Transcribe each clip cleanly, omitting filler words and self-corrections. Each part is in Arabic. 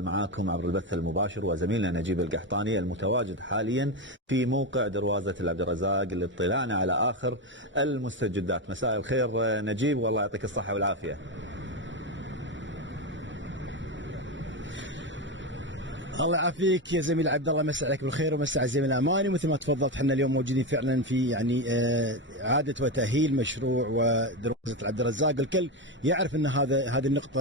معاكم عبر البث المباشر وزميلنا نجيب القحطاني المتواجد حاليا في موقع دروازة العبد الرزاق لاطلاعنا على آخر المستجدات. مساء الخير نجيب، والله يعطيك الصحة والعافية. الله يعافيك يا زميل عبد الله، مساء عليك بالخير ومساء على الزميل اماني. مثل ما تفضلت احنا اليوم موجودين فعلا في اعاده وتاهيل مشروع ودروازه عبد الرزاق. الكل يعرف ان هذه النقطه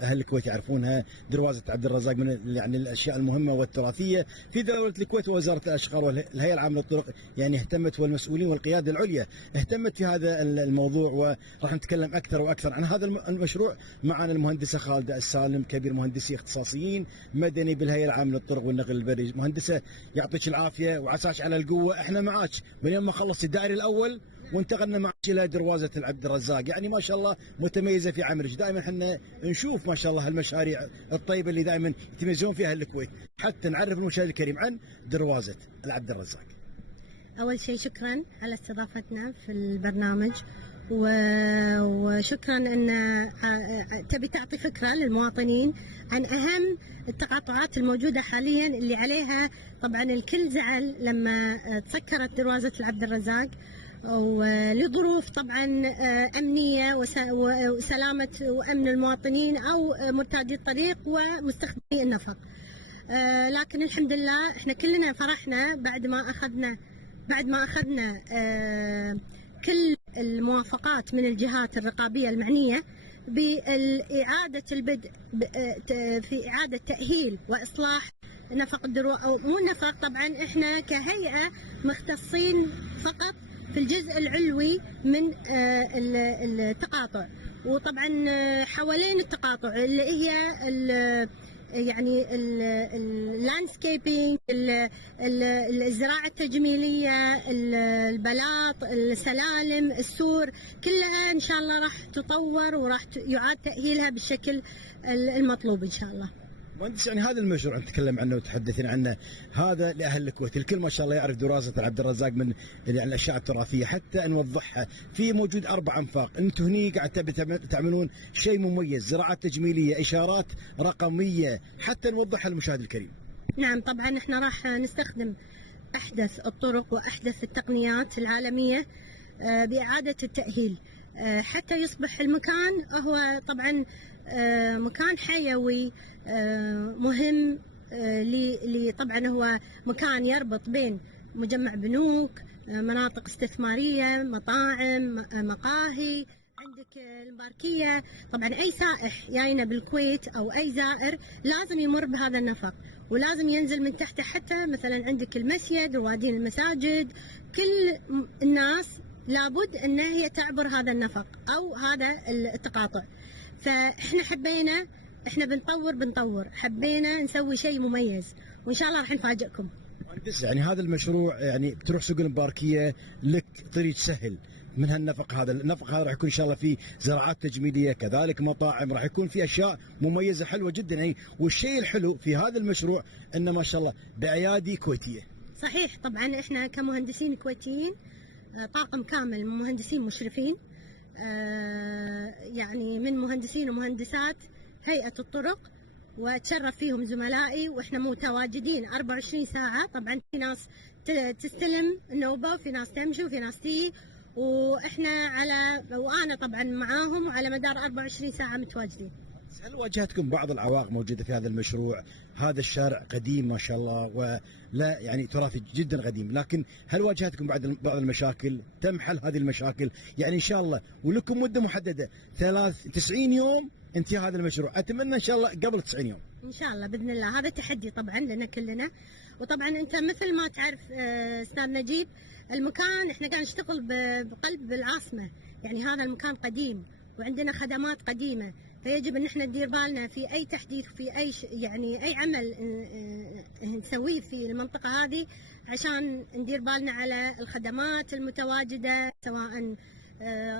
اهل الكويت يعرفونها. دروازه عبد الرزاق من الاشياء المهمه والتراثيه في دوله الكويت، ووزاره الاشغال والهيئه العامه للطرق اهتمت، والمسؤولين والقياده العليا اهتمت في هذا الموضوع، وراح نتكلم اكثر واكثر عن هذا المشروع. معنا المهندسه خالده السالم، كبير مهندسي اختصاصيين مدني بالهيئه العامه للطرق والنقل البري. مهندسه يعطيك العافيه وعساك على القوه. احنا معاك من يوم ما خلصت الدائري الاول وانتقلنا معك الى دروازه العبد الرزاق، يعني ما شاء الله متميزه في عملك. دائما احنا نشوف ما شاء الله هالمشاريع الطيبه اللي دائما يتميزون فيها اهل الكويت، حتى نعرف المشاهد الكريم عن دروازه العبد الرزاق. اول شيء شكرا على استضافتنا في البرنامج، وشكرا ان تبي تعطي فكره للمواطنين عن اهم التقاطعات الموجوده حاليا اللي عليها. طبعا الكل زعل لما تسكرت دروازه العبد الرزاق، ولظروف طبعا امنيه وسلامه وامن المواطنين او مرتادي الطريق ومستخدمي النفق. لكن الحمد لله احنا كلنا فرحنا بعد ما اخذنا كل الموافقات من الجهات الرقابيه المعنيه بإعادة البدء في إعادة تأهيل وإصلاح نفق أو مو نفق. طبعا إحنا كهيئة مختصين فقط في الجزء العلوي من التقاطع، وطبعا حوالين التقاطع اللي هي يعني اللاندسكيبينج، الزراعه التجميليه، البلاط، السلالم، السور، كلها ان شاء الله راح تطور وراح يعاد تاهيلها بالشكل المطلوب ان شاء الله. مهندس، يعني هذا المشروع نتكلم عنه وتحدثين عنه، هذا لاهل الكويت الكل ما شاء الله يعرف دراسه عبد الرزاق من الاشياء التراثيه. حتى نوضحها، في موجود 4 انفاق، انتم هني قاعد تعملون شيء مميز، زراعات تجميليه، اشارات رقميه، حتى نوضحها للمشاهد الكريم. نعم طبعا احنا راح نستخدم احدث الطرق واحدث التقنيات العالميه باعاده التاهيل حتى يصبح المكان هو طبعا مكان حيوي مهم. طبعا هو مكان يربط بين مجمع بنوك، مناطق استثماريه، مطاعم، مقاهي، عندك المباركيه. طبعا اي سائح جاينا بالكويت او اي زائر لازم يمر بهذا النفق، ولازم ينزل من تحته. حتى مثلا عندك المسجد، روادين المساجد، كل الناس لابد ان هي تعبر هذا النفق او هذا التقاطع. فاحنا حبينا، احنا بنطور، حبينا نسوي شيء مميز، وان شاء الله راح نفاجئكم. يعني هذا المشروع يعني بتروح سوق المباركيه لك طريق سهل من هالنفق هذا. النفق هذا راح يكون ان شاء الله فيه زراعات تجميليه، كذلك مطاعم، راح يكون في اشياء مميزه حلوه جدا. يعني والشيء الحلو في هذا المشروع انه ما شاء الله بايادي كويتيه. صحيح، طبعا احنا كمهندسين كويتيين طاقم كامل من مهندسين مشرفين، يعني من مهندسين ومهندسات هيئة الطرق، واتشرف فيهم زملائي، واحنا متواجدين 24 ساعة. طبعا في ناس تستلم النوبة، وفي ناس تمشي، وفي ناس تيجي، وانا طبعا معاهم، وعلى مدار 24 ساعة متواجدين. هل واجهتكم بعض العوائق موجودة في هذا المشروع؟ هذا الشارع قديم ما شاء الله، ولا يعني تراثي جدا قديم، لكن هل واجهتكم بعض المشاكل؟ تم حل هذه المشاكل يعني ان شاء الله، ولكم مدة محددة 90 يوم انتهاء هذا المشروع. اتمنى ان شاء الله قبل 90 يوم ان شاء الله باذن الله. هذا تحدي طبعا لنا كلنا، وطبعا انت مثل ما تعرف استاذ نجيب، المكان احنا قاعد نشتغل بقلب العاصمة، يعني هذا المكان قديم وعندنا خدمات قديمة، فيجب ان احنا ندير بالنا في اي تحديث، في اي يعني اي عمل نسويه في المنطقه هذه، عشان ندير بالنا على الخدمات المتواجده، سواء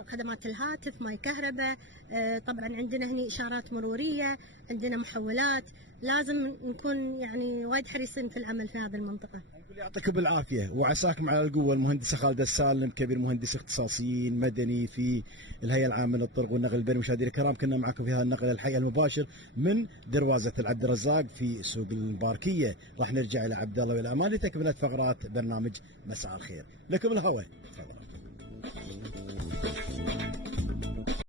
خدمات الهاتف، ماي كهرباء، طبعا عندنا هني إشارات مرورية، عندنا محولات. لازم نكون يعني وايد حريصين في العمل في هذه المنطقة. يعطيكم العافيه وعساكم على القوه. المهندسه خالده السالم، كبير مهندس اختصاصيين مدني في الهيئه العامه للطرق والنقل البري. مشاهدينا الكرام، كنا معكم في هذا النقل الحي المباشر من دروازه العبد الرزاق في سوق المباركيه. راح نرجع الى عبد الله والامان لتكمله فقرات برنامج مساء الخير. لكم الهواء، تفضل.